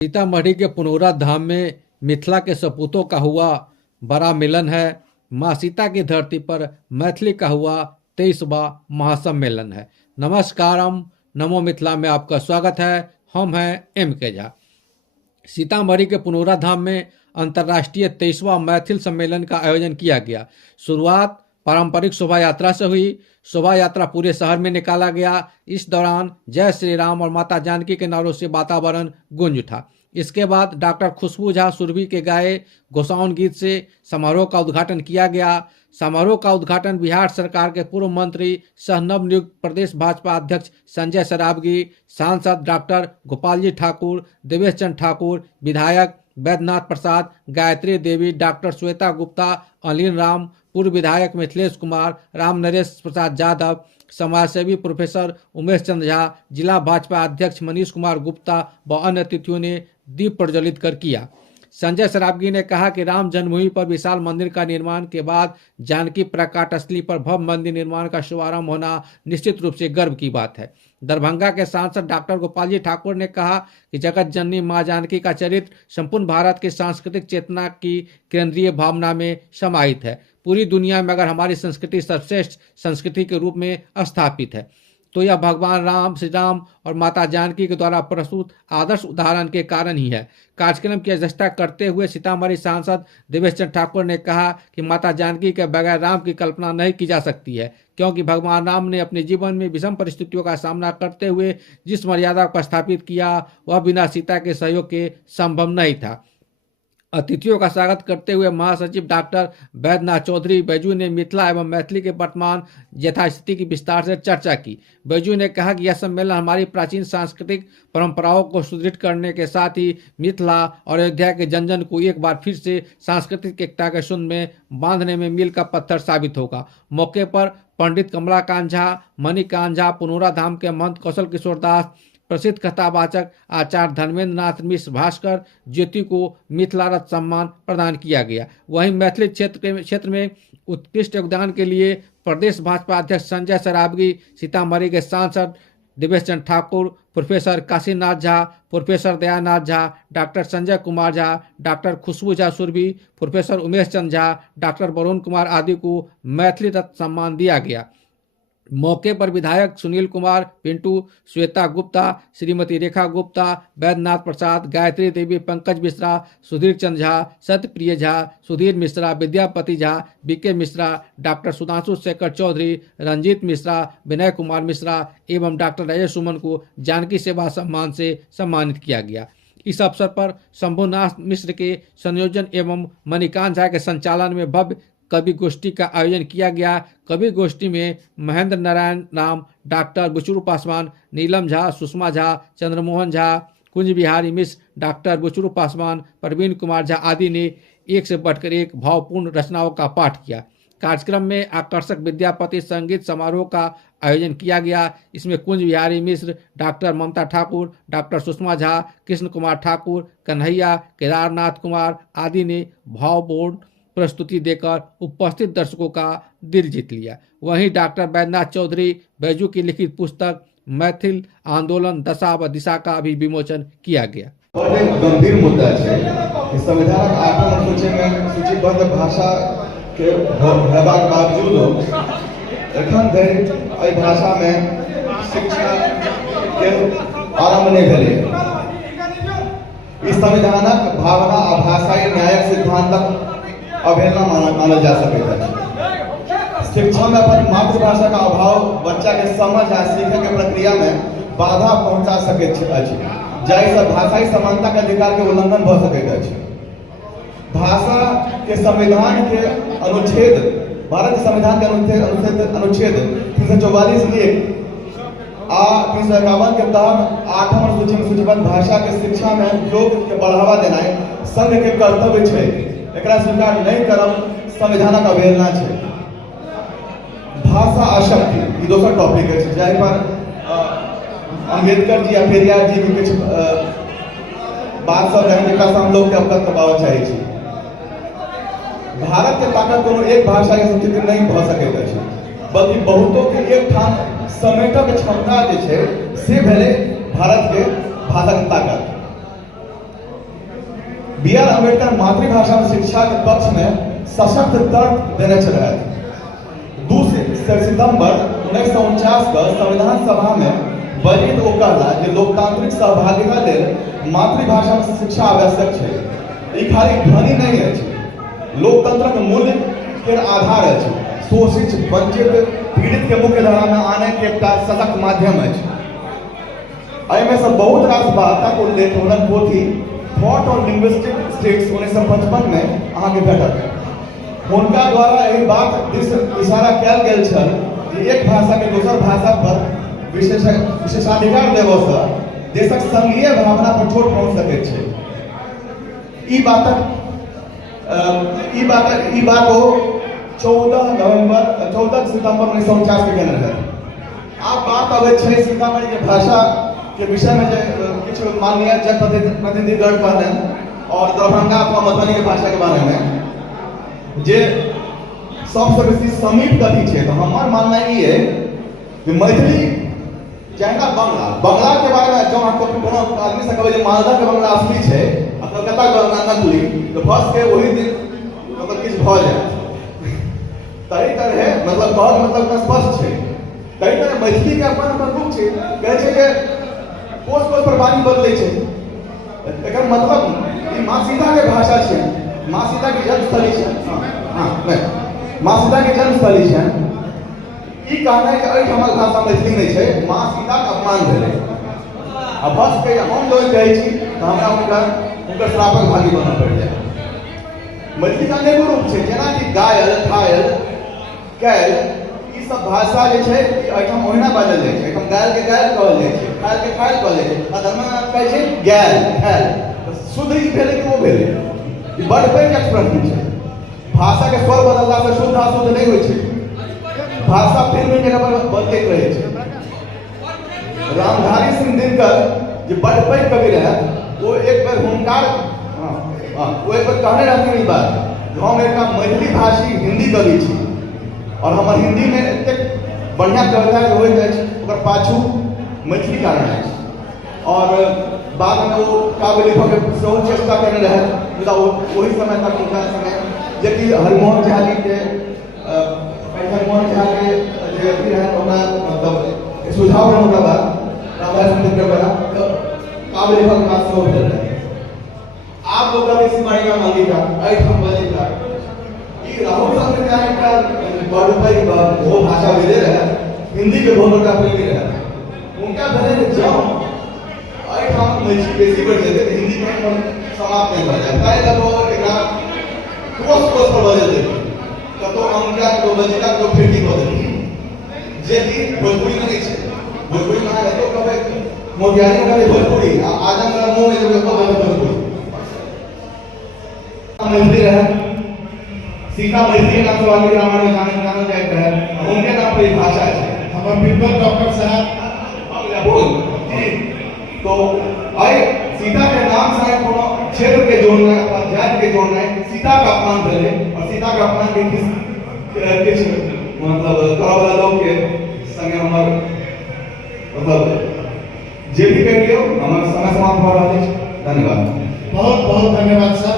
सीतामढ़ी के पुनौरा धाम में मिथिला के सपूतों का हुआ बड़ा मिलन है। माँ सीता की धरती पर मैथिली का हुआ 23वां महासम्मेलन है। नमस्कारम, नमो मिथिला में आपका स्वागत है। हम हैं M.K. झा। सीतामढ़ी के पुनौरा धाम में अंतर्राष्ट्रीय 23वां मैथिल सम्मेलन का आयोजन किया गया। शुरुआत पारंपरिक शोभा यात्रा से हुई। शोभा यात्रा पूरे शहर में निकाला गया। इस दौरान जय श्री राम और माता जानकी के नारों से वातावरण गूंज उठा। इसके बाद डॉक्टर खुशबू झा सुरभि के गाए गोसाउन गीत से समारोह का उद्घाटन किया गया। समारोह का उद्घाटन बिहार सरकार के पूर्व मंत्री सह नवनियुक्त प्रदेश भाजपा अध्यक्ष संजय सरावगी, सांसद डॉक्टर गोपाल जी ठाकुर, देवेश चंद्र ठाकुर, विधायक वैद्यनाथ प्रसाद, गायत्री देवी, डॉक्टर श्वेता गुप्ता, अनिल राम, पूर्व विधायक मिथिलेश कुमार, राम नरेश प्रसाद यादव, समाजसेवी प्रोफेसर उमेश चंद्र झा, जिला भाजपा अध्यक्ष मनीष कुमार गुप्ता व अन्य अतिथियों ने दीप प्रज्वलित कर किया। संजय सरावगी ने कहा कि राम जन्मभूमि पर विशाल मंदिर का निर्माण के बाद जानकी प्रकाट स्थली पर भव्य मंदिर निर्माण का शुभारंभ होना निश्चित रूप से गर्व की बात है। दरभंगा के सांसद डॉक्टर गोपाल जी ठाकुर ने कहा कि जगत जननी मां जानकी का चरित्र संपूर्ण भारत की सांस्कृतिक चेतना की केंद्रीय भावना में समाहित है। पूरी दुनिया में अगर हमारी संस्कृति सर्वश्रेष्ठ संस्कृति के रूप में स्थापित है तो यह भगवान राम, श्री राम और माता जानकी के द्वारा प्रस्तुत आदर्श उदाहरण के कारण ही है। कार्यक्रम की अध्यक्षता करते हुए सीतामढ़ी सांसद देवेश चंद्र ठाकुर ने कहा कि माता जानकी के बगैर राम की कल्पना नहीं की जा सकती है, क्योंकि भगवान राम ने अपने जीवन में विषम परिस्थितियों का सामना करते हुए जिस मर्यादा को स्थापित किया वह बिना सीता के सहयोग के संभव नहीं था। अतिथियों का स्वागत करते हुए महासचिव डॉक्टर वैद्यनाथ चौधरी बैजू ने मिथिला एवं मैथिली के वर्तमान यथास्थिति की विस्तार से चर्चा की। बैजू ने कहा कि यह सम्मेलन हमारी प्राचीन सांस्कृतिक परंपराओं को सुदृढ़ करने के साथ ही मिथिला और अयोध्या के जन जन को एक बार फिर से सांस्कृतिक एकता के सुन में बांधने में मील का पत्थर साबित होगा। मौके पर पंडित कमलाकांत झा, मणिकांत झा, पुनौरा धाम के महंत कौशल किशोर दास, प्रसिद्ध कथावाचक आचार्य धर्मेंद्र नाथ मिश्र भास्कर ज्योति को मिथिला रत्न सम्मान प्रदान किया गया। वहीं मैथिली क्षेत्र में उत्कृष्ट योगदान के लिए प्रदेश भाजपा अध्यक्ष संजय सरावगी, सीतामढ़ी के सांसद Devesh Chandra Thakur, professor Kashinath Jha, professor Dayanath Jha, doctor Sanjay Kumar Jha, doctor Khushbu Jha Surabhi, professor Umesh Chandra Jha, doctor Varun Kumar आदि को मैथिली रत्न सम्मान दिया गया। मौके पर विधायक सुनील कुमार पिंटू, श्वेता गुप्ता, श्रीमती रेखा गुप्ता, वैद्यनाथ प्रसाद, गायत्री देवी, पंकज मिश्रा, सुधीर चंद्र झा, सत्यप्रिय झा, सुधीर मिश्रा, विद्यापति झा, बीके मिश्रा, डॉक्टर सुधांशु शेखर चौधरी, रंजीत मिश्रा, विनय कुमार मिश्रा एवं डॉक्टर राजेश सुमन को जानकी सेवा सम्मान से सम्मानित किया गया। इस अवसर पर शंभुनाथ मिश्र के संयोजन एवं मणिकांत झा के संचालन में भव्य कवि गोष्ठी का आयोजन किया गया। कवि गोष्ठी में महेंद्र नारायण राम, डॉक्टर बुचुरु पासवान, नीलम झा, सुषमा झा, चंद्रमोहन झा, कुंज बिहारी मिश्र, डॉक्टर बुचुरु पासवान, प्रवीण कुमार झा आदि ने एक से बढ़कर एक भावपूर्ण रचनाओं का पाठ किया। कार्यक्रम में आकर्षक विद्यापति संगीत समारोह का आयोजन किया गया। इसमें कुंज बिहारी मिश्र, डॉक्टर ममता ठाकुर, डॉक्टर सुषमा झा, कृष्ण कुमार ठाकुर, कन्हैया, केदारनाथ कुमार आदि ने भावपूर्ण प्रस्तुति देकर उपस्थित दर्शकों का दिल जीत लिया। वहीं डॉक्टर वैद्यनाथ चौधरी बैजू की लिखित पुस्तक मैथिल आंदोलन दशा व दिशा का भी विमोचन किया गया। एक गंभीर मुद्दा है कि संविधानक 8 अनुसूची में सूचीबद्ध भाषा के हेबाक बावजूद एखन धरि एहि भाषा में शिक्षा के आरंभ नहीं भेलै। इस संविधानक भावना आ भाषाई न्यायिक सिद्धांतक अवहेलना मानल जा सकता है। शिक्षा में अपन मातृभाषा का अभाव बच्चा के समझ आ सीखे के प्रक्रिया में बाधा पहुंचा सकैत अछि, जाहिसँ भाषाई समानता के अधिकार के उल्लंघन भ सकैत अछि। भाषा के संविधान के अनुच्छेद, भारत के संविधान के अनुच्छेद 344(1) आ 351 के तहत 8 अनुसूची में सूचीबद्ध भाषा के शिक्षा में उपयोग के बढ़ावा देनाइ संघ के कर्तव्य छै। एकरा स्वीकार नहीं करब संविधानक अवहेलना है। भाषा आ शक्ति ई दोसर टॉपिक है, जाहि पर अम्बेडकर जी या पेरियार जी के कुछ बात सब है जेकरा से हम लोग के अवगत करबाबऽ चाहै छी। भारत के ताकत कोनो एक भाषा के संचित नहीं भ सकैत अछि, बल्कि बहुतों के एक ठाम समेटक क्षमता जे छै से भेलै भारत के भाषा के ताकत। B.R. अम्बेडकर मातृभाषा में शिक्षा के पक्ष में सशक्त तर्क देने चले थे। 2 सितंबर 1949 का संविधान सभा में बजट ओ कहला जे लोकतांत्रिक सहभागिता लेल मातृभाषा में शिक्षा आवश्यक है। ई खाली ध्वनि नहीं है, लोकतंत्र के मूल्य के आधार है, शोषित वंचित पीड़ित के मुख्य धारा में आने के एक सशक्त माध्यम है। एहिमे से बहुत रास बात को उल्लेख हुनक पोथी थॉट ऑन लिंग्विस्टिक स्टेट्स 1955 में अहाँ के भेटत। हुनका द्वारा यही बात दिस इशारा कयल गेल छल जे एक भाषा के दोसर भाषा पर विशेषाधिकार देबऽ से देशक संघीय भावना पर चोट पहुँच सकैत छै। ई बात ओ 14 सितंबर 1949 के केने रहै। आब बात अबै छै सीतामढ़ी के भाषा के विषय में किछु माननीय जनप्रतिनिधिगण कहलनि और दरभंगा अथवा मधुबनी के भाषा के बारे में जे सबसे बेसी समीप कथी छै। तो हमार मानना ई है कि मैथिली चाहे बंगला के बारे में जब आपको कोनो आदमी से कहबै जे मालदा के बंगला असली छै आ कलकत्ता के बंगला नकली, तो फंस के वही दिन मतलब किछु भऽ जायत। तही तरह मतलब कहल मतलब स्पष्ट छै। तही तरह मैथिली के अपन रूप छै, कहै छै जे कोस पर वाणी बदलै छै। एकर मतलब ई माँ सीता के भाषा छै, माँ सीता के जन्मस्थली छै। माँ सीता के जन्मस्थली छै। ई कहना है कि एहिठामक भाषा मैथिली नहीं छै, माँ सीता के अपमान भेलै। आ बस के हम लोग कहै छी तऽ हमरा हुनकर श्रापक भागी बनऽ पड़ि जाय। मैथिली के अनेको रूप छै, जेना कि गायल, खायल, कैल, ई सब भाषा जे छै एहिठाम ओहिना बाजल जाइ छै। एहिठाम गायल के गायल कहल जाइ छै, खायल के खायल कहल जाइ छै, आ दरभंगा कहै छै गायल खायल। शुद्ध ई भेलै कि ओ भेलै? ई बड़ पैघ एक्सप्रेशन छै। भाषा के स्वर बदलला से शुद्ध अशुद्ध नहीं होइ छै। भाषा फिर भी जगह पर बदलैत रहै छै। रामधारी सिंह दिनकर जे बड़ पैघ कवि रहे, वो एक बेर हुनकार वो एक बेर कहने रहथिन ई बात, हम एक मैथिली भाषी हिंदी कवि छी और हमर हिंदी में एतेक बढ़िया कविता होइत अछि, ओकर पाछू मैथिली कारण अछि। और बाद में वो काव्य लेखक के सेहो चेष्टा करने रहे, मुदा वही समय तक उनका समय जेकि हरिमोहन झा जी के हरिमोहन झा के जे अथी रहे ओकरा मतलब सुझाव रहल ओकरा बाद रामधारी सिंह दिनकर बना काव्य लेखक के पास सेहो भेल रहे। आप लोग का इसी मायने में मांगी था एहिठाम बजे था ई राहुल गांधी का एकटा बड़ पैघ वो भाषा विदे रहे, हिंदी के बहुत बड़का प्रेमी रहे। उनका भेलै जे जब एहिठाम मैथिली बेसी बढ़ि जेतै तऽ हिंदी के समाप्त नहीं भऽ जायत। ताहि लऽ कऽ एकरा कोस पर बजल जेतै, कतौ अंगरा कतौ बजिका कतौ खिड़की कऽ देतै, जे कि भोजपुरी नहीं छै। भोजपुरी में अहाँ कतौ कहबै मोतिहारी में कहबै भोजपुरी, आजमगढ़ मुंह में कतौ कहबै भोजपुरी। मैथिली रहे, सीता मैथिली के नाम से वाल्मीकि रामायण में जानल जाइत रहे, उनके नाम पर भाषा है। हमर विद्वान डॉक्टर साहब बोल तो आई सीता के नाम से कोनो क्षेत्र के जोड़ना है, पंचायत के जोड़ना है, सीता का अपमान भेलै और सीता का अपमान के किस मतलब करवला लोग के संगे हमर मतलब जे भी कहियो हमर समय समाप्त भऽ रहल अछि। धन्यवाद, बहुत बहुत धन्यवाद सर।